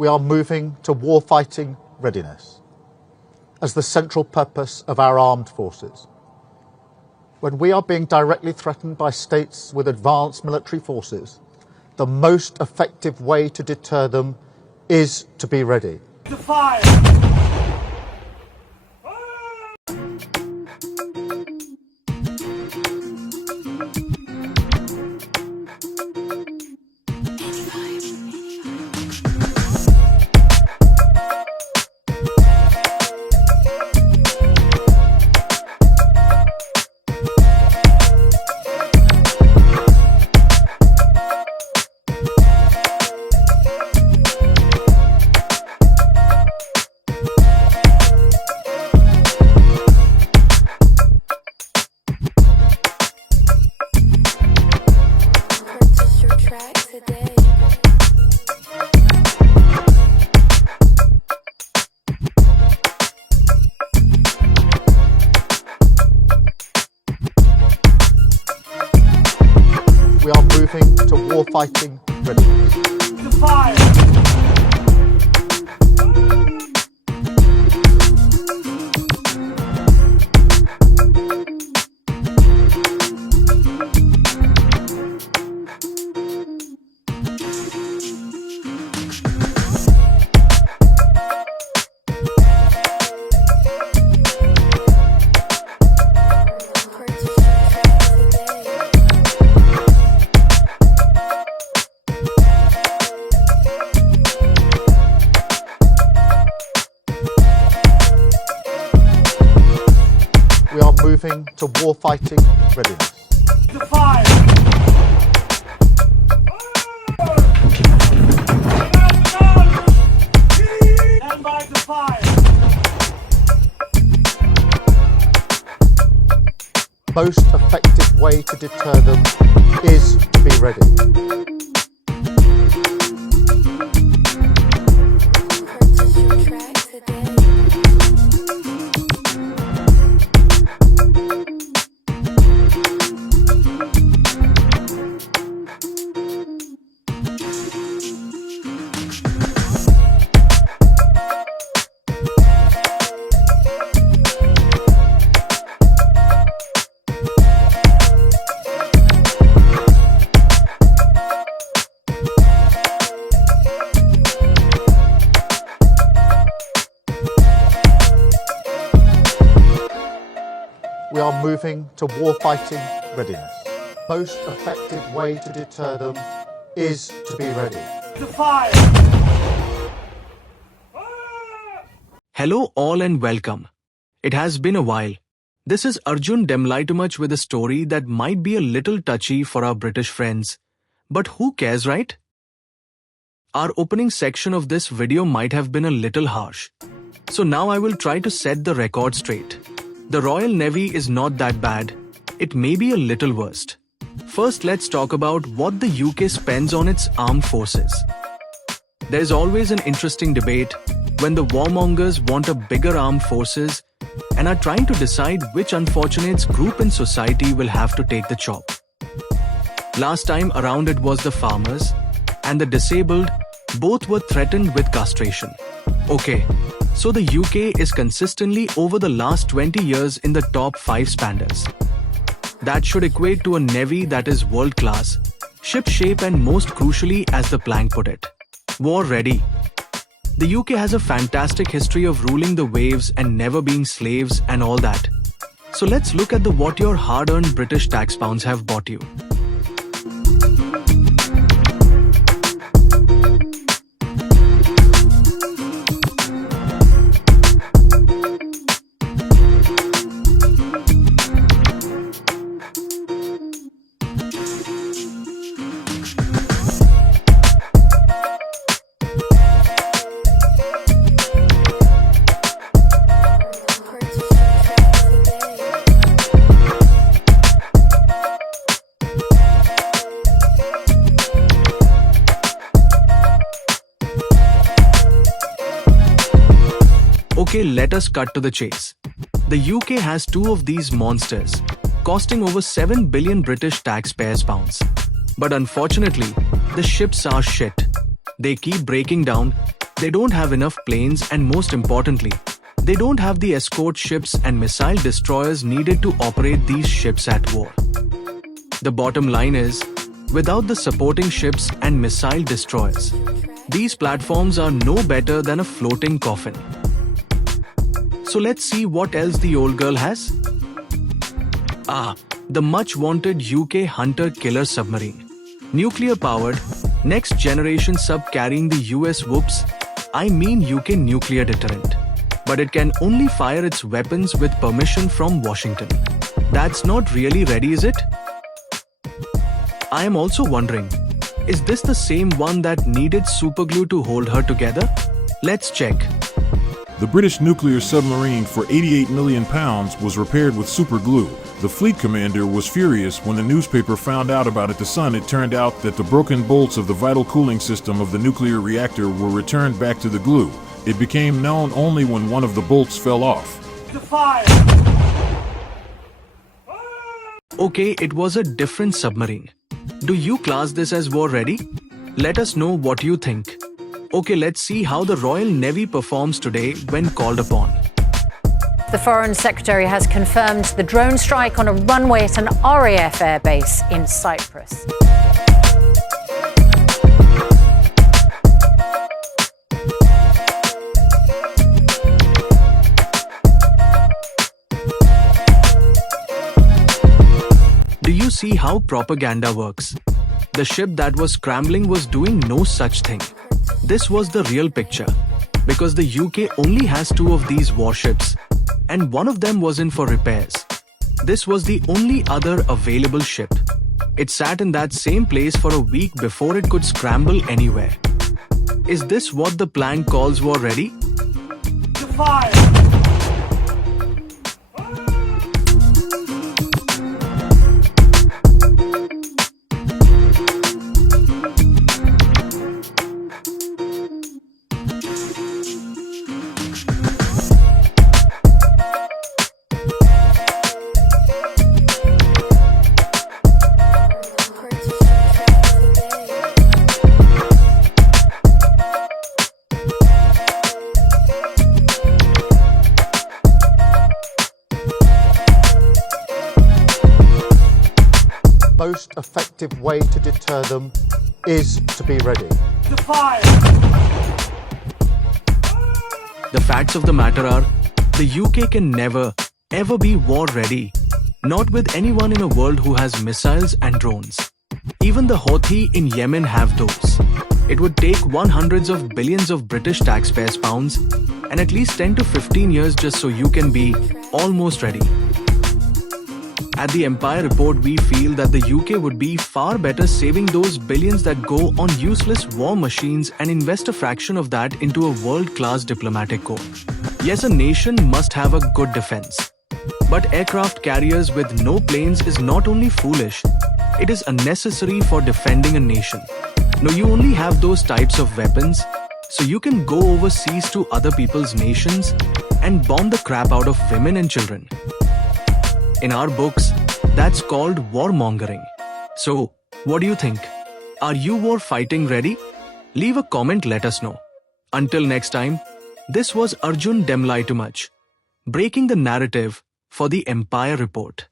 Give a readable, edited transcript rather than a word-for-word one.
we are moving to warfighting readiness as the central purpose of our armed forces. When we are being directly threatened by states with advanced military forces, the most effective way to deter them is to be ready. To fire! We are moving to warfighting readiness. To fire! We are moving to warfighting readiness. To fire! Stand by to fire! Most effective way to deter them is to be ready. We are moving to warfighting readiness. Most effective way to deter them is to be ready. To fire! Hello all and welcome. It has been a while. This is Arjun Demlightumach with a story that might be a little touchy for our British friends. But who cares, right? Our opening section of this video might have been a little harsh. So now I will try to set the record straight. The Royal Navy is not that bad. It may be a little worse. First, let's talk about what the UK spends on its armed forces. There's always an interesting debate when the warmongers want a bigger armed forces and are trying to decide which unfortunate group in society will have to take the job. Last time around it was the farmers and the disabled, both were threatened with castration. Okay, so the UK is consistently over the last 20 years in the top 5 spenders. That should equate to a navy that is world-class, ship-shape and most crucially, as the plank put it, war-ready. The UK has a fantastic history of ruling the waves and never being slaves and all that. So let's look at what your hard-earned British tax pounds have bought you. Okay, let us cut to the chase. The UK has 2 of these monsters, costing over 7 billion British taxpayers' pounds. But unfortunately, the ships are shit. They keep breaking down, They don't have enough planes, and most importantly, they don't have the escort ships and missile destroyers needed to operate these ships at war. The bottom line is, without the supporting ships and missile destroyers, these platforms are no better than a floating coffin. So let's see what else the old girl has. The much-wanted UK hunter-killer submarine. Nuclear-powered, next-generation sub carrying the US UK nuclear deterrent. But it can only fire its weapons with permission from Washington. That's not really ready, is it? I am also wondering, is this the same one that needed superglue to hold her together? Let's check. The British nuclear submarine for £88 million was repaired with superglue. The fleet commander was furious when the newspaper found out about it. The Sun, it turned out that the broken bolts of the vital cooling system of the nuclear reactor were returned back to the glue. It became known only when one of the bolts fell off. The fire! Okay, it was a different submarine. Do you class this as war ready? Let us know what you think. Okay, let's see how the Royal Navy performs today when called upon. The Foreign Secretary has confirmed the drone strike on a runway at an RAF airbase in Cyprus. Do you see how propaganda works? The ship that was scrambling was doing no such thing. This was the real picture, because the UK only has 2 of these warships, and one of them was in for repairs. This was the only other available ship. It sat in that same place for a week before it could scramble anywhere. Is this what the plan calls war ready? The fire! Most effective way to deter them is to be ready. The fire! The facts of the matter are, the UK can never, ever be war ready. Not with anyone in a world who has missiles and drones. Even the Houthi in Yemen have those. It would take hundreds of billions of British taxpayers' pounds and at least 10 to 15 years just so you can be almost ready. At the Empire Report, we feel that the UK would be far better saving those billions that go on useless war machines and invest a fraction of that into a world-class diplomatic corps. Yes, a nation must have a good defense. But aircraft carriers with no planes is not only foolish, it is unnecessary for defending a nation. No, you only have those types of weapons, so you can go overseas to other people's nations and bomb the crap out of women and children. In our books, that's called warmongering. So, what do you think? Are you war fighting ready? Leave a comment, let us know. Until next time, this was Arjun Demlaitumach, breaking the narrative for the Empire Report.